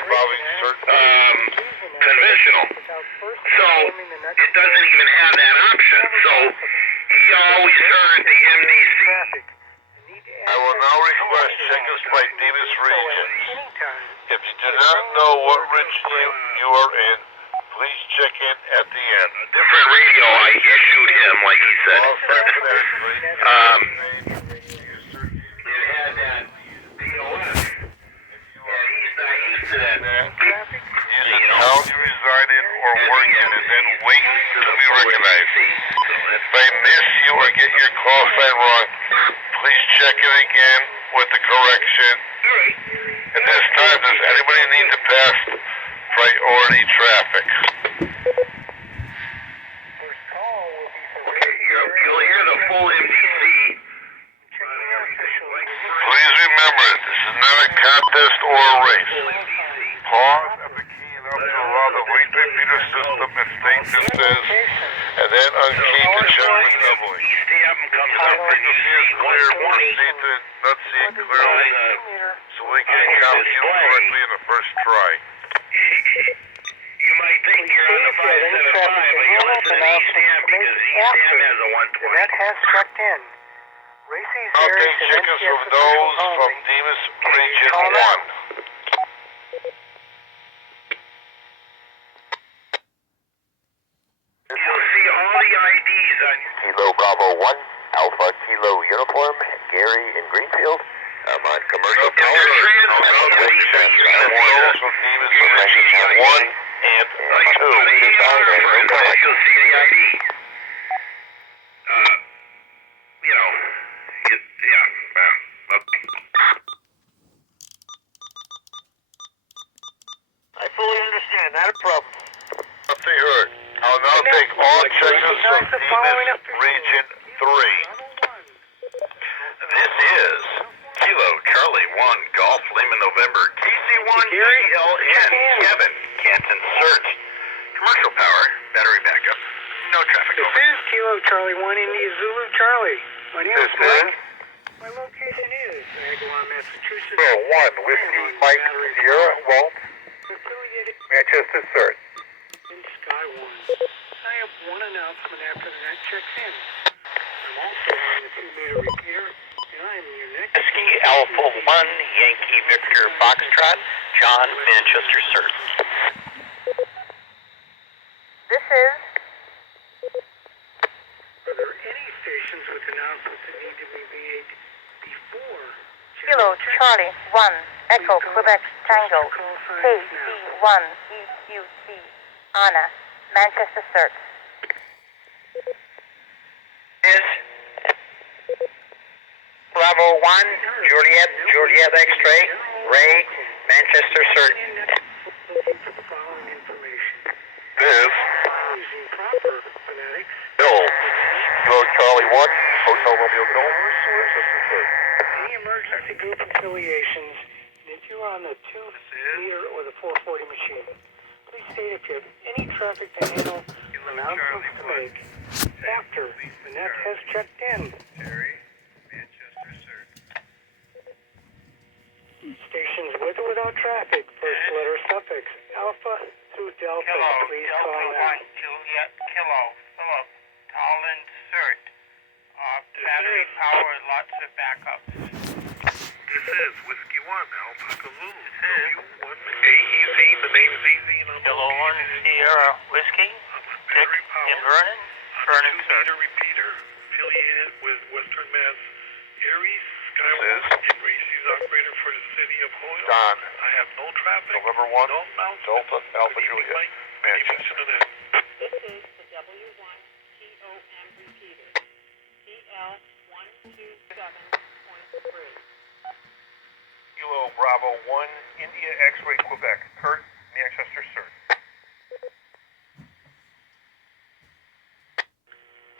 involving certain conventional. So it doesn't even have that option. So he always heard the MDC. I will now request checkers by Davis regions. If you do not know what region you are in, please check in at the end. Different radio I issued him, like he said. It had that POS, and he's not used to that. Use the town you reside in or work in, and then wait to be recognized. If I miss you or get your call sign wrong, please check in again with the correction. At this time, does anybody need to pass priority traffic? You'll hear the full MDC. Please remember, this is not a contest or a race. Pause at the key and up to allow the weight repeater system to state this is, and then unkey to check for doubling. Something to see is clear, just need to not see it clearly, so we can count you correctly in the first try. You might think you're on the 575, but you're listening to East Ham because East Ham has a 120. That has checked in. I'll take chickens from those from Dems Region 1. You'll see all the IDs on Kilo Bravo 1, Alpha Kilo Uniform, Gary in Greenfield. I'm on commercial power. Those from Dems Region 1 and 2. You'll see the ID. I fully understand, not a problem. Nothing heard. I'll now take all checkers from Dems Region 3. This is Kilo Charlie 1 Golf Lima November KC1 GLN Kevin Canton Search. Commercial power, battery backup, no traffic. This is Kilo Charlie 1 India Zulu Charlie. My name is Mike. My location is Agawam, Massachusetts. 1, Whiskey Mike Sierra Walt, Manchester Search. In Sky 1. I have one announcement after the net checks in. I'm also on the 2-meter repeater, and I'm your next... Whiskey Alpha 1, Yankee Victor Foxtrot, John Manchester Search. This is... Are there any stations with announcements that need to be made before... Kilo Charlie 1 Echo Quebec Tango KC1 EQC Anna Manchester Search. Is Bravo 1, Juliet X-Ray, Ray, Manchester Search. Looking for the following information. This Using proper phonetics. Bill, Kilo Charlie 1, Hotel Romeo Golf, Manchester Search. Any emergency group affiliations, and if you're on the 2-meter or the 440 machine, please state if you have any traffic to handle, announcements to make after the net has checked in. Stations with or without traffic, first letter suffix, Alpha through Delta, please call now. Juliet Kilo Philip Holland Cert. Battery power, lots of backups. This is Whiskey 1, Alpha Kazoo. W1 AEZ, the name's easy. Kilo 1 Sierra Whiskey. Dick and Vernon. Vernon Cert. Repeater affiliated with Western Mass Ares and Racy's operator for the city of Hoyle. Don. I have no traffic. November 1, no Delta Alpha Juliet, Manchester. This is the W1 TOM repeater, CL127.3. Kilo Bravo 1, India X-Ray Quebec, Kurt, Manchester Search.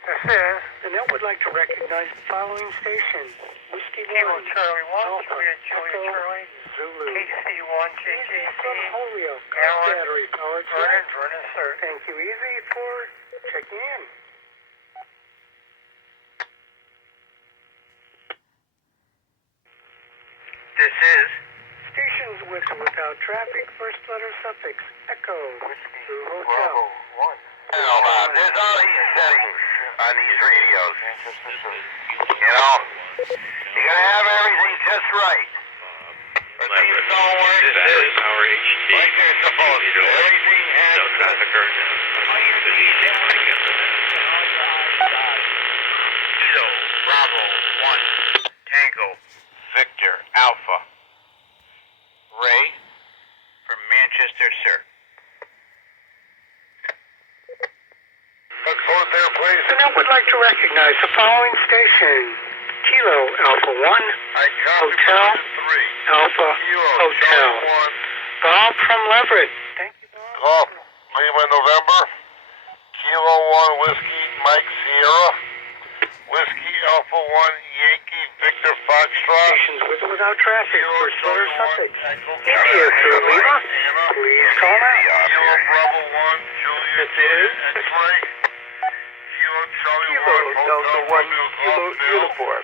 This is, the net would like to recognize the following stations. Whiskey 1, Kilo Charlie 1, Alpha, Juliet Echo, Charlie, Zulu. KC1 JJC, Holyoke, Alan, battery powered Vernon, check. Vernon Cert. Thank you, Easy, for checking in. This is Stations with or without traffic. First letter suffix, Echo, through hotel. There's all these settings on these radios. You know, you gotta have everything just right. Or things don't work. This is Power HT. Like they're supposed to. Everything has No traffic current. Kilo, Bravo, 1, Tango, Victor, Alpha. Ray, from Manchester, sir. Let's hold there, please. And I would like to recognize the following station. Kilo Alpha 1, I copy Hotel, position 3. Alpha Kilo, Hotel. Charlie 1. Bob from Leverett. Thank you, Bob. Golf, Lima, November. Kilo 1, Whiskey, Mike, Sierra. Whiskey, Alpha 1, Yankee, Victor, Foxtrot. Stations with or without traffic. Kilo, First letter Charlie 1, suffix. Echo, India through Lima. Please call now. Kilo, Bravo 1, Juliet, This is X-Ray. Kilo, Charlie 1, Hotel, Romeo, Golf, uniform.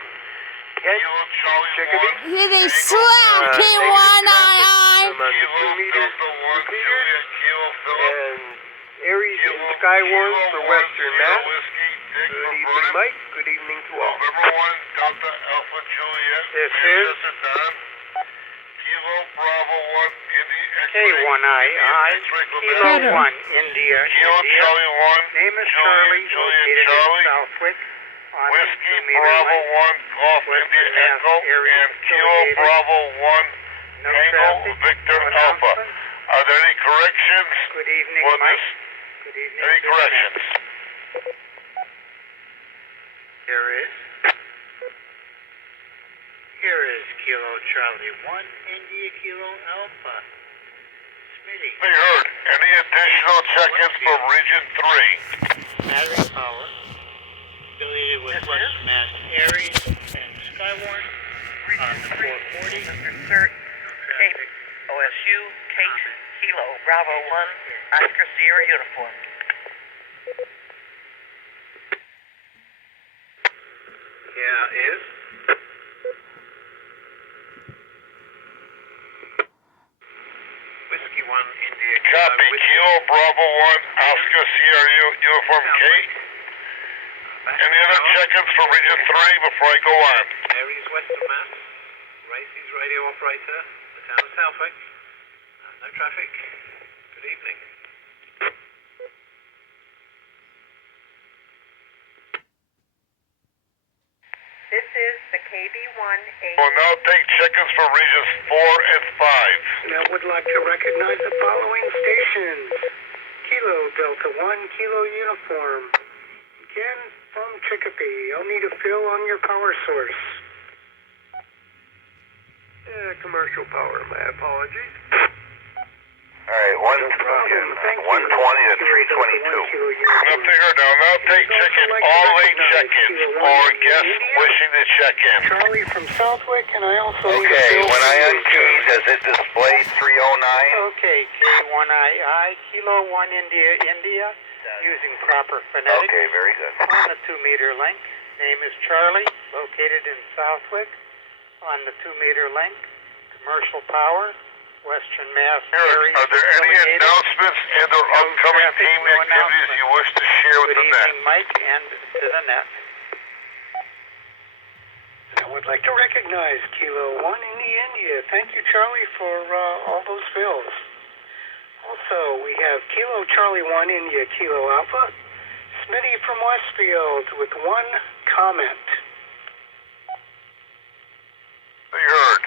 Kilo, Charlie 1. Here they slap K1II. Kilo, Delta 1, Juliet, Kilo, Philip. And Ares and Skywarn for Western Mass. Whiskey, Dick, Good evening, Vernon. Mike. Good evening to all. November 1, Delta, Alpha, Juliet. This Manchester, Don. Kilo, Bravo 1, Indy, X-Ray. K1II, Kilo Better. 1, India, Kilo, India. Charlie 1, Name is Juliet, Charlie, Juliet, located Charlie. in Southwick. On Whiskey, the 2-meter Bravo length. 1, Golf, Western India, Mass Echo. area And Kilo, affiliated. Bravo 1, No Tango, traffic. Victor, No Alpha. announcements. Are there any corrections? Good evening, for Mike. this? Good evening. Any to the corrections? men. Here is Kilo Charlie 1, India Kilo Alpha. Smitty. They heard. Any additional check-ins from Region 3? Battery power. Affiliated with Western Mass Ares and Skywarn. On the 440. Sir, Cape, OSU, Kate, Kilo, Bravo 1, Oscar Sierra uniform. Yeah, is. Whiskey 1, India Copy. Kilo, Bravo 1, Oscar Sierra Uniform Kate. Any other check-ins from Region 3 before I go on? Ares Western Mass. Racing's radio operator. The town of Southwick. No traffic. Good evening. This is the KB1A. We'll now take check-ins from Regions 4 and 5. And I would like to recognize the following stations. Kilo Delta 1, Kilo Uniform. Again, from Chicopee. I'll need a fill on your power source. Commercial power, my apologies. Alright, 120 to 322. Nothing heard. I'll now take check-in all 8 check-ins for guests wishing to check in. Charlie from Southwick, and I also need a Okay, fill when I for unkey, does it display 309? Okay, K1II, Kilo 1 India, India, using proper phonetics. Okay, very good. On the 2-meter length. Name is Charlie, located in Southwick. On the 2-meter length. Commercial power, Western Mass Eric, are there any announcements and or upcoming team activities you wish to share with Good the net? evening, Mike, and to the net. I would like to recognize Kilo 1 India. Thank you, Charlie, for all those fills. Also, we have Kilo Charlie 1 India Kilo Alpha. Smitty from Westfield with 1 comment. They heard.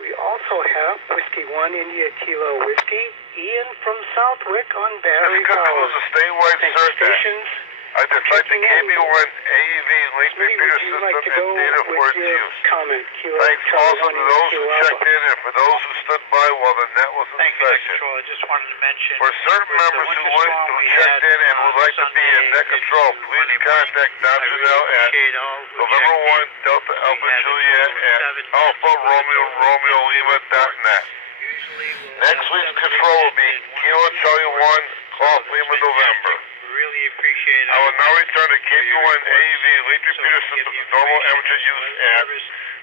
We also have Whiskey 1 India Kilo Whiskey. Ian from Southwick on battery This power. concludes the statewide Thank you, search. stations. I decide the KB1 AEV link Smitty, repeater would you like to system go and data for with its your use. comment? Kilo Thanks Charlie also 1 to India those who Kilo checked Alpha. in and for those who stood by while the net was in Thank you, session. Control. I just wanted to mention. For certain with the members who winter storm we checked had in and would like to be in Sunday net control, into please Monday contact morning, I Dr. really Nell at appreciate all who November checked 1 in. Delta We Alpha had Juliet until at 7 Alpha Romeo Romeo Lima .net. Usually we'll Next have week's 7 control will be minutes at Kilo 1 Charlie 1 Golf So Lima it's November. fantastic. Really appreciate it. I will now return to KB1 AEV link repeater system to normal amateur use at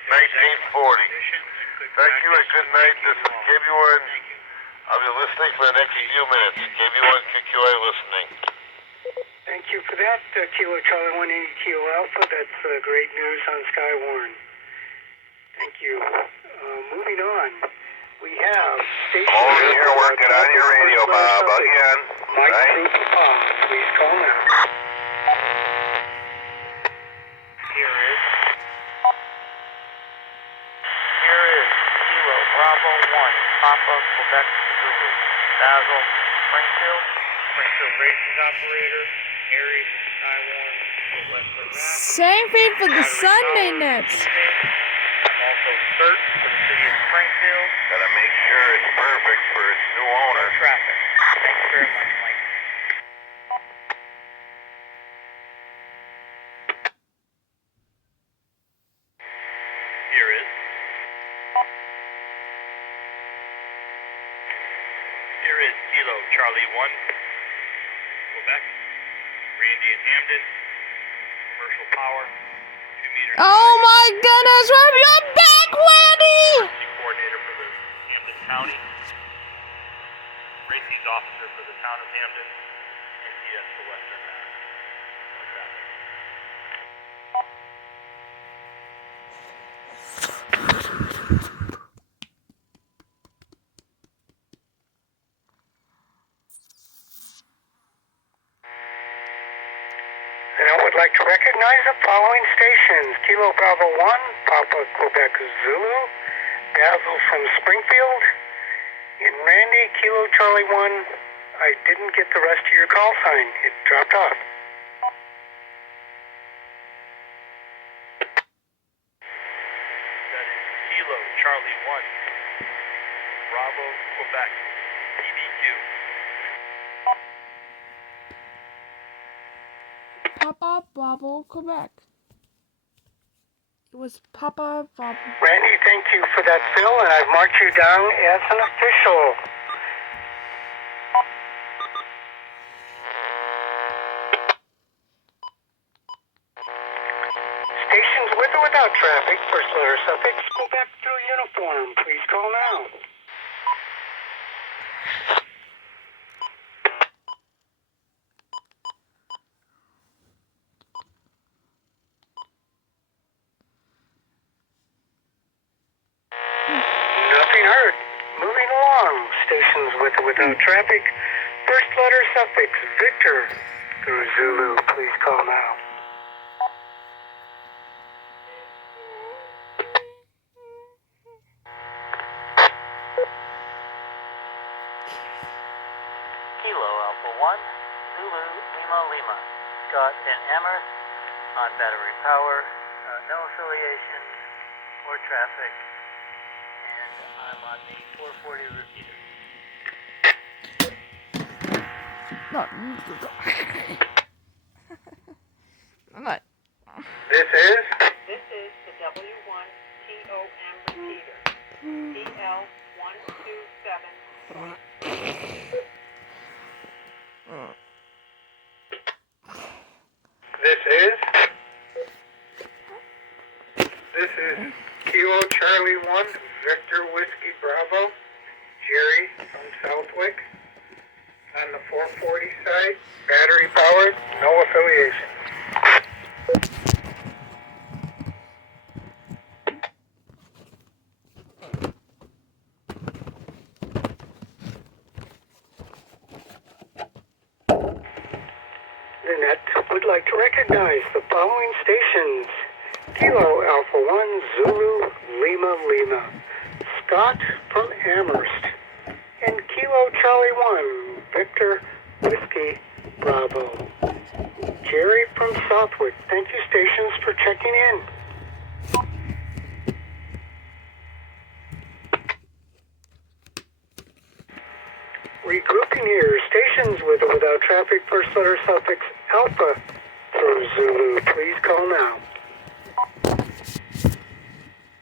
1940. Thank you and good night. This is KB1. I'll be listening for the next few minutes. KB1 QQI listening. Thank you for that, Kilo Charlie 180 Kilo Alpha. That's great news on Skywarn. Thank you. Moving on, we have station. Hold it, you're working on your radio, Bob. Again. Mike Right? Trooper Bob, please call now. Here is Kilo Bravo 1, Papa, Quebec, Zulu. Basil, Springfield Racing Operator, Ares and Skywarn, Westfield, Mass. Same feed for the Sunday Nets. I'm also CERT for the city of Springfield. Gotta make sure it's perfect for its new owner. Traffic. Thank you very much, Mike. Here is Kilo Charlie 1, Quebec, Randy and Hamden, commercial power, 2 meters. Oh my goodness, rub your back, Wendy! Coordinator for the Hamden County, Racing's officer for the town of Hamden, NTS for Western Mass. And I would like to recognize the following stations. Kilo Bravo 1, Papa Quebec Zulu, Basil from Springfield, and Randy, Kilo Charlie 1. I didn't get the rest of your call sign. It dropped off. That is Kilo Charlie 1, Bravo Quebec, PBQ. Papa Bravo, Quebec. It was Papa Bravo. Randy, thank you for that fill, and I've marked you down as an official. Stations with or without traffic, first letter suffix, go back through uniform. Please call now. Nothing heard. Moving along. Stations with or without traffic. First letter suffix, Victor through Zulu. Please call now. Kilo Alpha 1, Zulu, Lima, Lima. Scott in Amherst on battery power, no affiliation or traffic, and I'm on the 440 repeater. No. I'm not. This is? This is the W1 TOM repeater. PL127. This is Kilo Charlie 1, Victor Whiskey Bravo, Jerry from Southwick. On the 440 side, battery powered, no affiliation. Lynette would like to recognize the following stations. Kilo Alpha 1, Zulu, Lima, Lima. Scott from Amherst. And Kilo Charlie 1, Victor Whiskey Bravo. Jerry from Southwick. Thank you, stations, for checking in. Regrouping here. Stations with or without traffic. First letter suffix Alpha through Zulu. Please call now.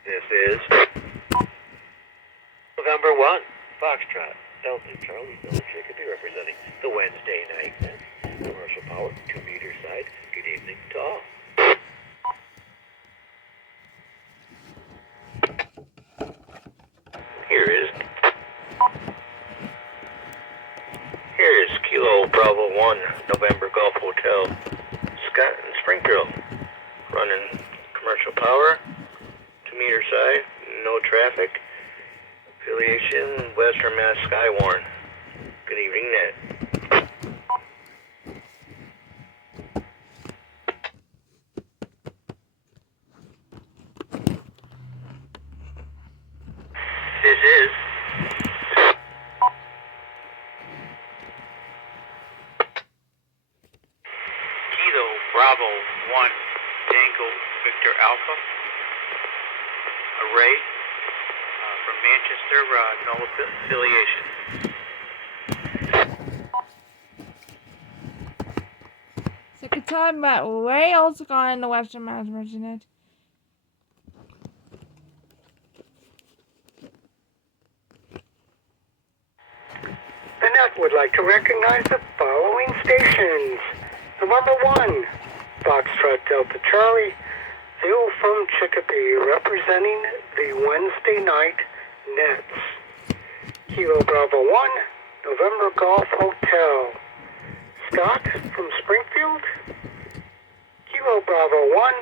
This is November 1, Foxtrot, Delta Charlie Military could be representing the Wednesday night event. Commercial power, 2 meter side. Good evening to all. 1 November Golf Hotel, Scott in Springfield. Running commercial power, 2 meter side, no traffic. Affiliation, Western Mass Skywarn. Good evening, Ned. This is Kilo Bravo 1 Tango Victor Alpha. Array from Manchester, no affiliation. Second time, but way also gone in the Western Mass Merchant. The net would like to recognize the following stations. Number 1, Foxtrot Delta Charlie, Phil from Chicopee, representing the Wednesday night Nets. Kilo Bravo 1, November Golf Hotel. Scott from Springfield. Kilo Bravo 1,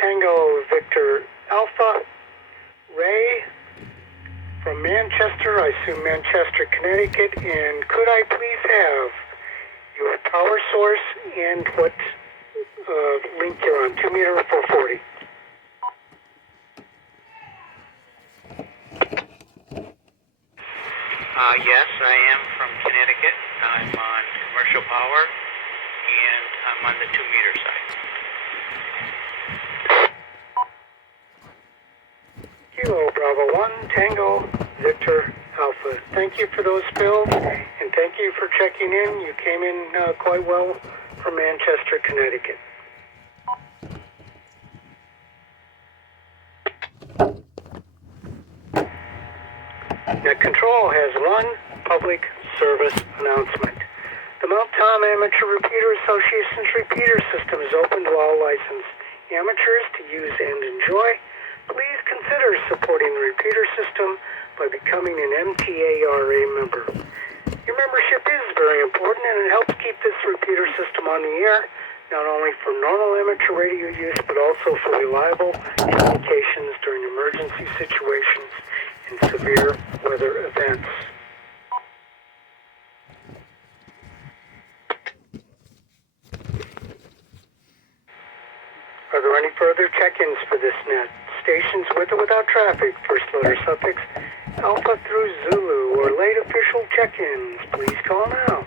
Tango Victor Alpha. Ray from Manchester, I assume Manchester, Connecticut. And could I please have your power source and what link you're on, 2 meter or 440? Yes, I am from Connecticut. I'm on commercial power, and I'm on the 2 meter side. Kilo Bravo 1, Tango Victor Alpha. Thank you for those fills, and thank you for checking in. You came in quite well from Manchester, Connecticut. Net Control has one public service announcement. The Mount Tom Amateur Repeater Association's repeater system is open to all licensed amateurs to use and enjoy. Please consider supporting the repeater system by becoming an MTARA member. Your membership is very important, and it helps keep this repeater system on the air, not only for normal amateur radio use, but also for reliable communications during emergency situations and severe weather events. Are there any further check-ins for this net? Stations with or without traffic, first letter suffix Alpha through Zulu, or late official check-ins, please call now.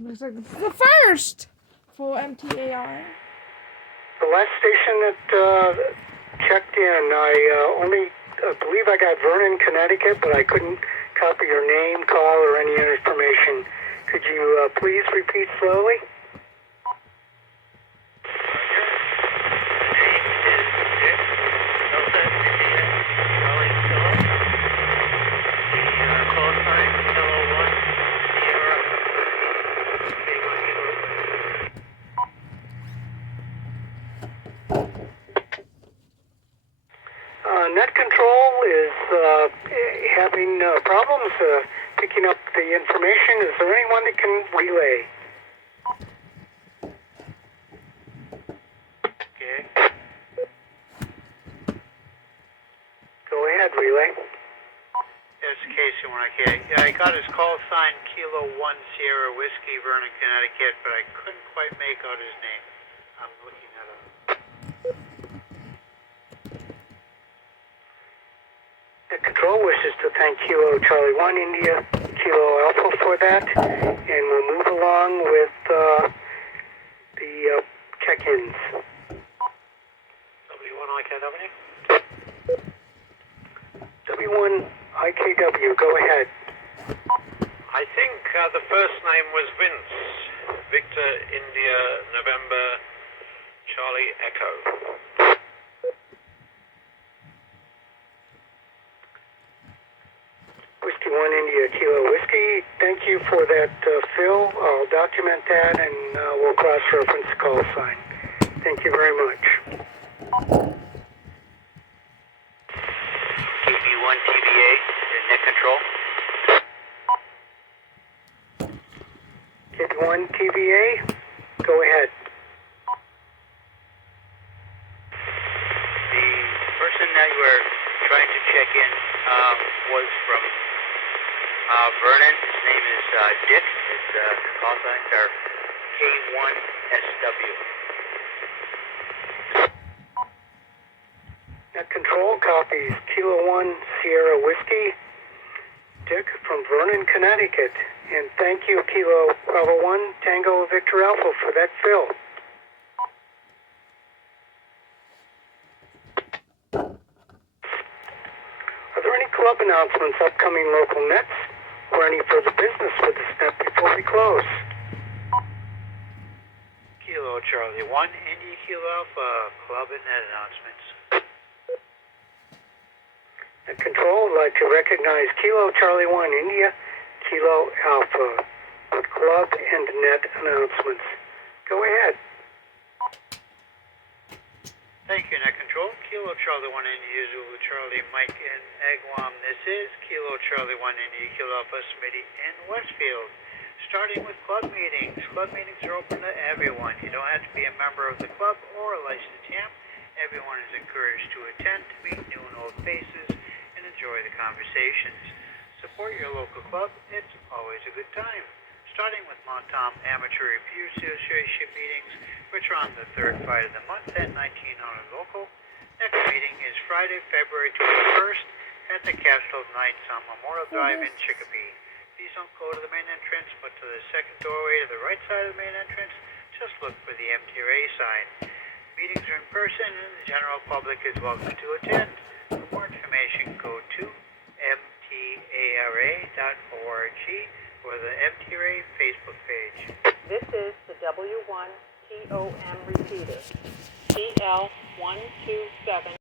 Looks like this is the first for MTAR. The last station that checked in, I only believe I got Vernon, Connecticut, but I couldn't copy your name, call, or any information. Could you please repeat slowly? Net Control is having problems picking up the information. Is there anyone that can relay? Okay. Go ahead, relay. It's Casey when I can. Yeah, I got his call sign Kilo 1 Sierra Whiskey, Vernon, Connecticut, but I couldn't quite make out his name. I'm looking at him. Net Control wishes to thank Kilo Charlie 1 India, Kilo Alpha for that, and we'll move along with the check-ins. W1 IKW? W1 IKW, go ahead. I think the first name was Vince. Victor India November Charlie Echo. Yankee 1 India Kilo Whiskey, thank you for that, Phil. I'll document that and we'll cross-reference the call sign. Thank you very much. KP1 TVA, net control. KP1 TVA, go ahead. The person that you were trying to check in was from Vernon. His name is Dick. His call signs are K1SW. Net Control copies Kilo 1 Sierra Whiskey, Dick from Vernon, Connecticut. And thank you, Kilo Bravo 1 Tango Victor Alpha, for that fill. Are there any club announcements, upcoming local nets, or any further business with this net before we close? Kilo Charlie 1, India Kilo Alpha, club and net announcements. Net Control would like to recognize Kilo Charlie 1 India Kilo Alpha with club and net announcements. Go ahead. Thank you, Net Control. Kilo Charlie 1 India Zulu Charlie Mike in Agawam. This is Kilo Charlie 1 India Kilo Alpha Smitty in Westfield. Starting with club meetings. Club meetings are open to everyone. You don't have to be a member of the club or a licensed champ. Everyone is encouraged to attend to meet new and old faces and enjoy the conversations. Support your local club. It's always a good time. Starting with Mont Tom Amateur Review Association meetings, which are on the third Friday of the month at 1900 local. Next meeting is Friday, February 21st at the Castle Knights on Memorial Drive in Chicopee. Please don't go to the main entrance, but to the second doorway to the right side of the main entrance. Just look for the MTRA sign. Meetings are in person and the general public is welcome to attend. For more information, go to mtara.org or the MTRA Facebook page. This is the W1 TOM repeater. TL127.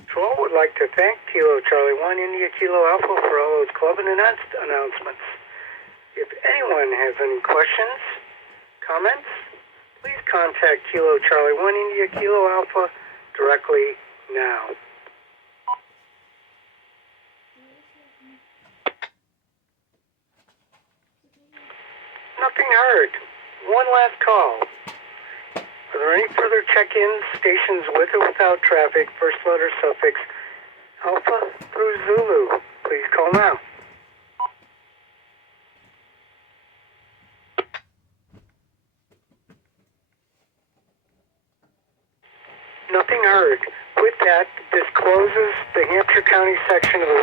Control would like to thank Kilo Charlie 1 India Kilo Alpha for all those club and announcements. If anyone has any questions, comments, please contact Kilo Charlie 1 India Kilo Alpha directly now. Nothing heard. One last call. Are there any further check-ins, stations with or without traffic, first letter suffix Alpha through Zulu? Please call now. Nothing heard. With that, this closes the Hampshire County section of the